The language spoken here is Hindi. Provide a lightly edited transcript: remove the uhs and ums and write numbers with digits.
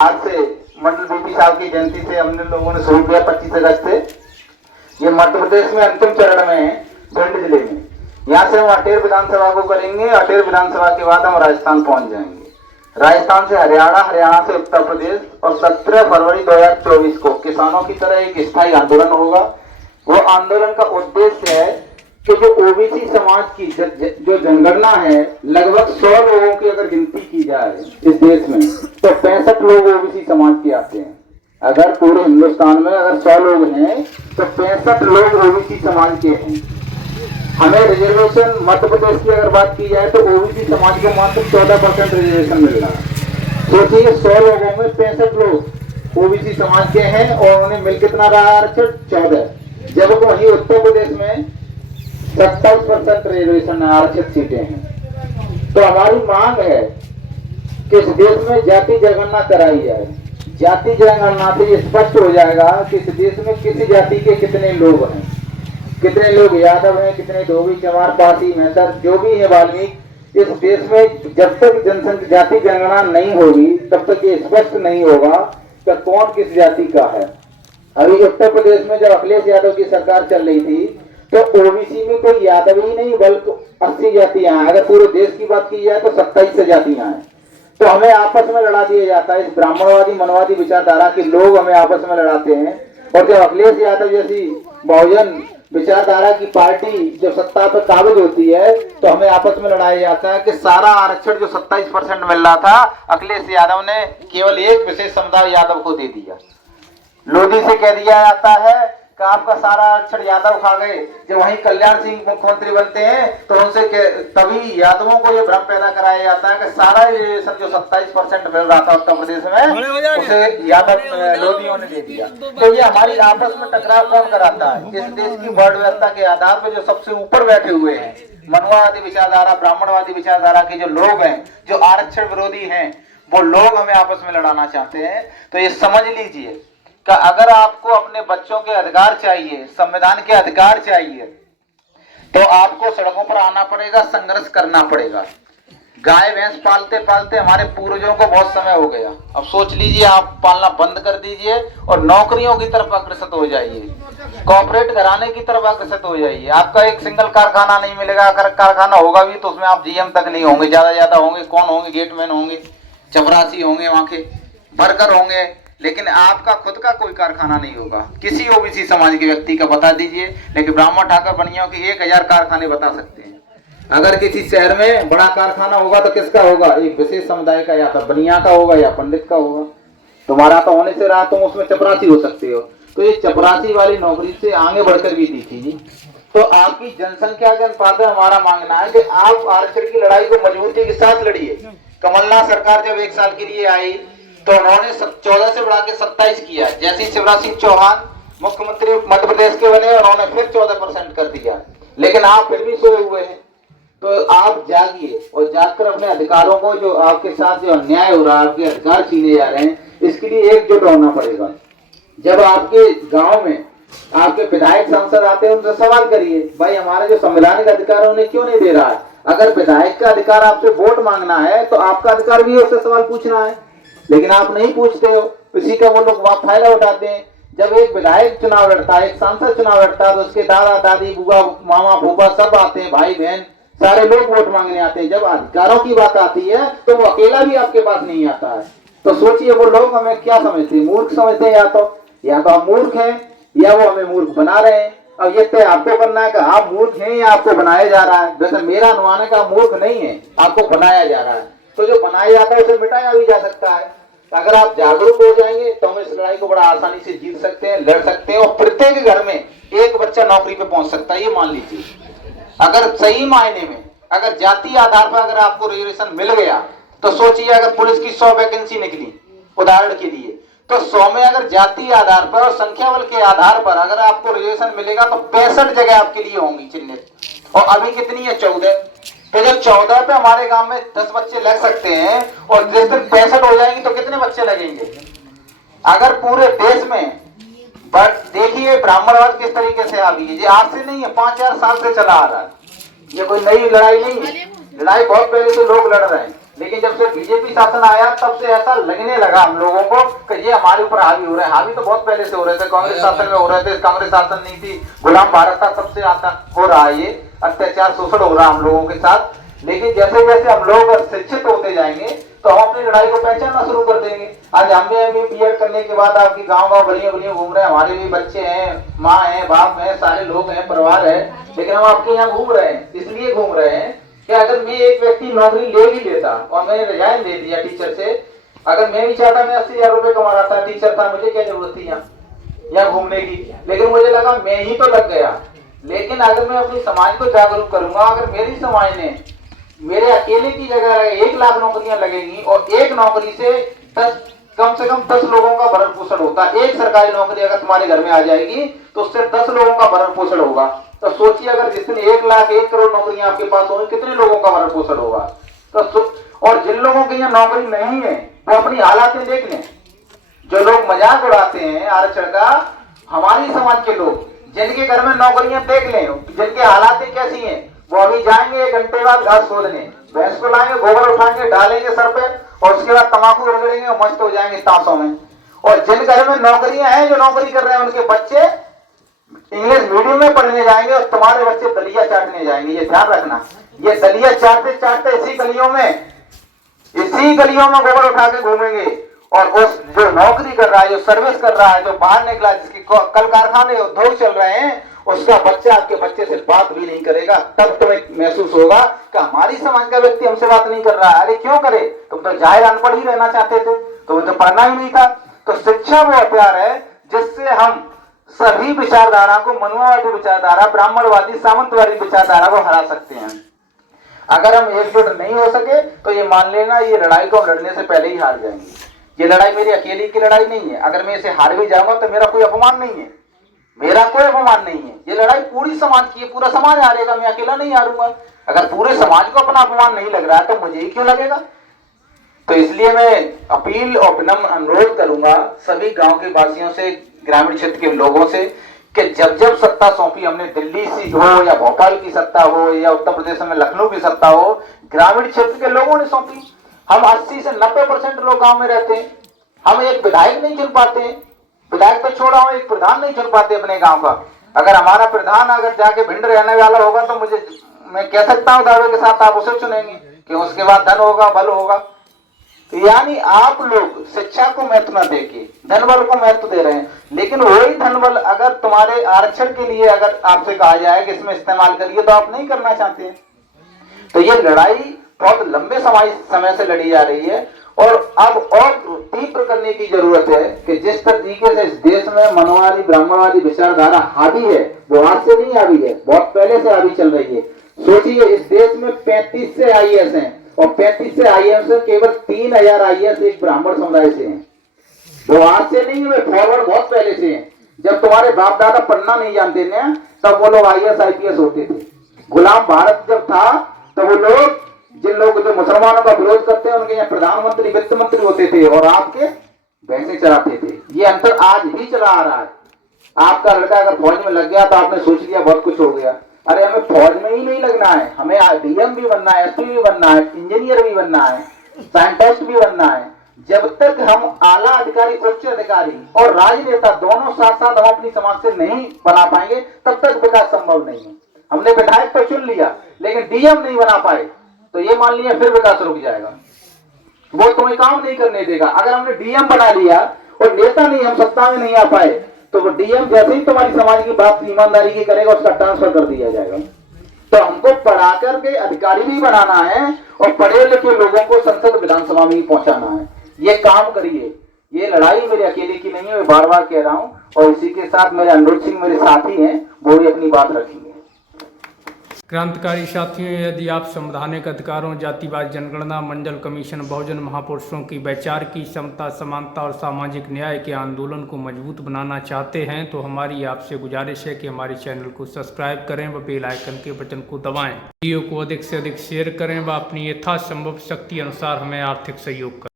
आज से मंडल बीपी साहब की जयंती से हमने लोगों ने शुरू किया 25 अगस्त से। ये मध्य प्रदेश में अंतिम चरण में है, भिंड जिले में। यहाँ से हम अटेर विधानसभा को करेंगे। अटेर विधानसभा के बाद हम राजस्थान पहुंच जाएंगे। राजस्थान से हरियाणा, हरियाणा से उत्तर प्रदेश। और 17 फरवरी 2024 को किसानों की तरह एक स्थायी आंदोलन होगा। वो आंदोलन का उद्देश्य है कि जो ओबीसी समाज की जो जनगणना है, लगभग 100 लोगों की अगर गिनती की जाए इस देश में, तो 65 लोग ओबीसी समाज के आते हैं। अगर पूरे हिंदुस्तान में अगर 100 लोग हैं तो 65 लोग ओबीसी समाज के हैं। हमें रिजर्वेशन मध्य प्रदेश की अगर बात की जाए तो ओबीसी समाज को मात्र 14% रिजर्वेशन मिल रहा है। सोचिए 100 लोगों में 65 लोग ओबीसी समाज के हैं और उन्हें मिल कितना रहा आरक्षण? 14। जबकि वही उत्तर प्रदेश में 27% रिजर्वेशन आरक्षित सीटें हैं। तो हमारी मांग है कि इस देश में जाति जनगणना कराई जाए। जाति जनगणना से ये स्पष्ट हो जाएगा कि इस देश में किसी जाति के कितने लोग हैं, कितने लोग यादव हैं, कितने धोबी, चमार, पासी, मेहतर, जो भी है वाल्मीकि। इस देश में जब तक जनसंख्या जाति जनगणना नहीं होगी तब तक ये स्पष्ट नहीं होगा कि कौन किस जाति का है। अभी उत्तर प्रदेश में जब अखिलेश यादव की सरकार चल रही थी तो ओबीसी में कोई यादव ही नहीं बल्कि 80 जातियां हैं। अगर पूरे देश की बात की जाए तो 27 जातियां हैं। तो हमें आपस में लड़ा दिया जाता है। इस ब्राह्मणवादी मनवादी विचारधारा के लोग हमें आपस में लड़ाते हैं। और जब अखिलेश यादव जैसी बहुजन विचारधारा की पार्टी जब सत्ता पर काबिज होती है तो हमें आपस में लड़ाया जाता है कि सारा आरक्षण जो 27% मिल रहा था, अखिलेश यादव ने केवल एक विशेष समुदाय यादव को दे दिया। लोधी से कह दिया जाता है कि आपका सारा आरक्षण यादव खा गए। जब वहीं कल्याण सिंह मुख्यमंत्री बनते हैं तो उनसे तभी यादवों को यह भ्रम पैदा कराया जाता है कि सारा रिजर्वेशन जो 27% मिल रहा था उत्तर प्रदेश में, उसे यादव लोधियों ने दे दिया। तो ये हमारी आपस में टकराव कौन कराता है? इस देश की वर्ण व्यवस्था के आधार पर जो सबसे ऊपर बैठे हुए हैं, मनवादी विचारधारा, ब्राह्मणवादी विचारधारा के जो लोग हैं, जो आरक्षण विरोधी हैं, वो लोग हमें आपस में लड़ाना चाहते हैं। तो ये समझ लीजिए कि अगर आपको अपने बच्चों के अधिकार चाहिए, संविधान के अधिकार चाहिए, तो आपको सड़कों पर आना पड़ेगा, संघर्ष करना पड़ेगा। गाय भैंस पालते पालते हमारे पूर्वजों को बहुत समय हो गया। अब सोच लीजिए, आप पालना बंद कर दीजिए और नौकरियों की तरफ अग्रसर हो जाइए, कॉर्पोरेट घराने की तरफ अग्रसर हो जाइए। आपका एक सिंगल कारखाना नहीं मिलेगा। अगर कारखाना होगा भी तो उसमें आप जीएम तक नहीं होंगे। ज्यादा होंगे, कौन होंगे? गेटमैन होंगे, चपरासी होंगे, वहां के वर्कर होंगे, लेकिन आपका खुद का कोई कारखाना नहीं होगा। किसी ओबीसी समाज के व्यक्ति का बता दीजिए, लेकिन ब्राह्मण ठाकर बनियों के 1000 कारखाने बता सकते हैं। अगर किसी शहर में बड़ा कारखाना होगा तो किसका होगा? एक विशेष समुदाय का, या तो बनिया का होगा या पंडित का होगा। तुम्हारा तो होने से रहा, तुम उसमें चपरासी हो सकते हो। तो ये चपरासी वाली नौकरी से आगे बढ़कर भी दीजिए। तो आपकी जनसंख्या के अनुपात में हमारा मांगना है कि आप आरक्षण की लड़ाई को मजबूती के साथ लड़िए। कमलनाथ सरकार जब 1 साल के लिए आई तो उन्होंने 14 से बढ़ा के 27 किया। जैसे ही शिवराज सिंह चौहान मुख्यमंत्री मध्य प्रदेश के बने, उन्होंने फिर 14% कर दिया। लेकिन आप फिर भी सोए हुए हैं। तो आप जागिए और जागकर अपने अधिकारों को, जो आपके साथ जो अन्याय हो रहा है, आपके अधिकार छीने जा रहे हैं, इसके लिए एकजुट होना पड़ेगा। जब आपके गांव में आपके विधायक सांसद आते हैं, उनसे सवाल करिए, भाई हमारे जो संवैधानिक अधिकार है उन्हें क्यों नहीं दे रहा है? अगर विधायक का अधिकार आपसे वोट मांगना है तो आपका अधिकार भी उससे सवाल पूछना है, लेकिन आप नहीं पूछते हो। इसी का वो लोग फायदा उठाते हैं। जब एक विधायक चुनाव लड़ता है, एक सांसद चुनाव लड़ता है, तो उसके दादा दादी, बुआ, मामा, फूफा सब आते हैं, भाई बहन सारे लोग वोट मांगने आते हैं। जब अधिकारों की बात आती है तो वो अकेला भी आपके पास नहीं आता है। तो सोचिए वो लोग हमें क्या समझते हैं? मूर्ख समझते हैं। या तो हम मूर्ख हैं या वो हमें मूर्ख बना रहे हैं। अब ये तय आपको करना है कि आप मूर्ख हैं या आपको बनाया जा रहा है। वैसे मेरा अनुमान है कि आप मूर्ख नहीं है, आपको बनाया जा रहा है। तो जो बनाया जाता है उसे मिटाया भी जा सकता है। अगर आप जागरूक हो जाएंगे तो हम इस लड़ाई को बड़ा आसानी से जीत सकते हैं, लड़ सकते हैं। और प्रत्येक घर में एक बच्चा नौकरी पे पहुंच सकता है, ये मान लीजिए। अगर सही मायने में अगर जाति आधार पर अगर आपको रिजर्वेशन मिल गया तो सोचिए, अगर पुलिस की 100 वैकेंसी निकली उदाहरण के लिए, तो 100 में अगर जाति आधार पर और संख्या बल के आधार पर अगर आपको रिजर्वेशन मिलेगा तो 65 जगह आपके लिए होंगी चिन्हित। और अभी कितनी है? 14। तो जब 14 पे हमारे गांव में 10 बच्चे लग सकते हैं और जिस दिन 65 हो जाएंगे तो कितने बच्चे लगेंगे? अगर पूरे देश में, बट देखिए ब्राह्मणवाद किस तरीके से आ गई है। ये आज से नहीं है, 5-4 साल से चला आ रहा है। ये कोई नई लड़ाई नहीं है। लड़ाई बहुत पहले से लोग लड़ रहे हैं। लेकिन जब से बीजेपी शासन आया तब से ऐसा लगने लगा हम लोगों को कि ये हमारे ऊपर हावी हो रहा है। हावी तो बहुत पहले से हो रहे थे, कांग्रेस शासन में हो रहे थे। कांग्रेस शासन नहीं थी, गुलाम भारत था, तब से आता हो रहा है ये अत्याचार, शोषण हो रहा है हम लोगों के साथ। लेकिन जैसे जैसे हम लोग शिक्षित होते जाएंगे तो हम अपनी लड़ाई को पहचानना शुरू कर देंगे। आज हम भी बीएड करने के बाद आपकी गाँव गाँव गलियों गलियों घूम रहे हैं, हमारे भी बच्चे हैं, माँ है, बाप है, सारे लोग हैं, परिवार है, लेकिन हम आपके यहाँ घूम रहे हैं। इसलिए घूम रहे हैं कि अगर मैं एक व्यक्ति नौकरी ले भी लेता और मैंने रिजाइन दे दिया टीचर से, अगर मैं भी चाहता, मैं 80,000 रुपए कमा रहा था, टीचर था, मुझे क्या जरूरत थी यहाँ घूमने की। लेकिन मुझे लगा मैं ही तो लग गया। लेकिन अगर मैं अपनी समाज को जागरूक करूंगा, अगर मेरी समाज ने मेरे अकेले की जगह 1 लाख नौकरियां लगेंगी और एक नौकरी से कम से कम 10 लोगों का भरण पोषण होता है। एक सरकारी नौकरी अगर तुम्हारे घर में आ जाएगी तो उससे 10 लोगों का भरण पोषण होगा। तो सोचिए अगर जितने 1 लाख 1 करोड़ नौकरियां आपके पास होंगी, कितने लोगों का भरण पोषण होगा। तो और जिन लोगों की यहाँ नौकरी नहीं है वो अपनी हालातें देख लें। जो लोग मजाक उड़ाते हैं आरक्षण का, हमारी समाज के लोग जिनके घर में नौकरियां देख लें, जिनके हालातें कैसी हैं, वो अभी जाएंगे 1 घंटे बाद घास खोदने, भैंस को लाएंगे, गोबर उठाएंगे, डालेंगे सर पे और उसके बाद तंबाकू रगड़ेंगे और मस्त हो जाएंगे ताशों में। और जिन घर में नौकरियां हैं, जो नौकरी कर रहे हैं, उनके बच्चे इंग्लिश मीडियम में पढ़ने जाएंगे और तुम्हारे बच्चे दलिया चाटने जाएंगे। ये ध्यान रखना, ये दलिया चाटते चाटते इसी गलियों में गोबर उठा के घूमेंगे। और उस जो नौकरी कर रहा है, जो सर्विस कर रहा है, जो बाहर निकला, जिसके कल कारखाने उद्योग चल रहे हैं, उसका बच्चा आपके बच्चे से बात भी नहीं करेगा। तब तुम्हें महसूस होगा कि हमारी समाज का व्यक्ति हमसे बात नहीं कर रहा है। अरे क्यों करे, तुम तो जाहिर अनपढ़ ही रहना चाहते थे, तो तो पढ़ना ही नहीं था। तो शिक्षा वो हथियार है जिससे हम सभी विचारधारा को, मनुवादी विचारधारा, ब्राह्मणवादी, सामंतवादी विचारधारा को हरा सकते हैं। अगर हम एकजुट नहीं हो सके तो ये मान लेना, ये लड़ाई को हम लड़ने से पहले ही हार जाएंगे। ये लड़ाई मेरी अकेली की लड़ाई नहीं है। अगर मैं इसे हार भी जाऊंगा तो मेरा कोई अपमान नहीं है, मेरा कोई अपमान नहीं है। ये लड़ाई पूरी समाज की है, पूरा समाज हारेगा, मैं अकेला नहीं हारूंगा। अगर पूरे समाज को अपना अपमान नहीं लग रहा है तो मुझे ही क्यों लगेगा। तो इसलिए मैं अपील और विनम्र अनुरोध करूंगा सभी गांव के वासियों से, ग्रामीण क्षेत्र के लोगों से, कि जब जब सत्ता सौंपी हमने, दिल्ली से हो या भोपाल की सत्ता हो या उत्तर प्रदेश में लखनऊ की सत्ता हो, ग्रामीण क्षेत्र के लोगों ने सौंपी। हम 80 से 90% लोग गांव में रहते हैं। हम एक विधायक नहीं चुन पाते हैं, विधायक तो छोड़ा हो, एक प्रधान नहीं चुन पाते अपने गांव का। अगर हमारा प्रधान अगर जाके भिंड रहने वाला होगा तो मैं कह सकता हूं दावे के साथ आप उसे चुनेंगे, कि उसके बाद धन होगा, बल होगा। तो यानी आप लोग शिक्षा को महत्व न देके धन बल को महत्व दे रहे हैं। लेकिन वही धन बल अगर तुम्हारे आरक्षण के लिए अगर आपसे कहा जाए कि इसमें इस्तेमाल करिए, तो आप नहीं करना चाहते हैं। तो ये लड़ाई बहुत लंबे समय से लड़ी जा रही है और अब और तीव्र करने की जरूरत है कि जिस तरीके से इस देश में मनोवादी, ब्राह्मणवादी विचारधारा हावी है, वो आज से नहीं हावी है, बहुत पहले से हावी चल रही है। सोचिए इस देश में 35 से आईएएस हैं और 35 से आईएएस से केवल 3000 आईएएस एक ब्राह्मण समुदाय से हैं। वो आज से नहीं हुए, फॉरवर्ड बहुत पहले से हैं। जब तुम्हारे बाप दादा पढ़ना नहीं जानते ना, तब वो लोग आईएएस आईपीएस होते थे। गुलाम भारत जब था तो वो लोग, जिन लोग जो मुसलमानों का विरोध करते हैं, उनके यहाँ प्रधानमंत्री, वित्त मंत्री होते थे और आपके भैंसे चराते थे। ये अंतर आज भी चला आ रहा है। आपका लड़का अगर फौज में लग गया तो आपने सोच लिया बहुत कुछ हो गया। अरे हमें फौज में ही नहीं लगना है, हमें डीएम भी बनना है, एसपी भी बनना है, इंजीनियर भी बनना है, साइंटिस्ट भी बनना है। जब तक हम आला अधिकारी, उच्च अधिकारी और राजनेता दोनों साथ साथ हम अपनी समाज से नहीं बना पाएंगे, तब तक विकास संभव नहीं है। हमने विधायक तो चुन लिया लेकिन डीएम नहीं बना पाए तो ये मान लिया फिर विकास रुक जाएगा, वो तुम्हें काम नहीं करने देगा। अगर हमने डीएम बना लिया और नेता नहीं, हम सत्ता में नहीं आ पाए, तो वो डीएम जैसे ही तुम्हारी समाज की बात ईमानदारी की करेगा, उसका ट्रांसफर कर दिया जाएगा। तो हमको पढ़ा करके अधिकारी भी बनाना है और पढ़े लिखे लोगों को संसद विधानसभा में ही पहुंचाना है। ये काम करिए। ये लड़ाई मेरे अकेले की नहीं है, मैं बार बार कह रहा हूं। और इसी के साथ मेरे अनुरोध सिंह मेरे साथी हैं, वो भी अपनी बात रखेंगे। क्रांतिकारी साथियों, यदि आप संवैधानिक अधिकारों, जातिवाद जनगणना, मंडल कमीशन, बहुजन महापुरुषों की वैचार की समता, समानता और सामाजिक न्याय के आंदोलन को मजबूत बनाना चाहते हैं तो हमारी आपसे गुजारिश है कि हमारे चैनल को सब्सक्राइब करें व बेल आइकन के बटन को दबाएं। वीडियो को अधिक से अधिक शेयर करें व अपनी यथासंभव शक्ति अनुसार हमें आर्थिक सहयोग करें।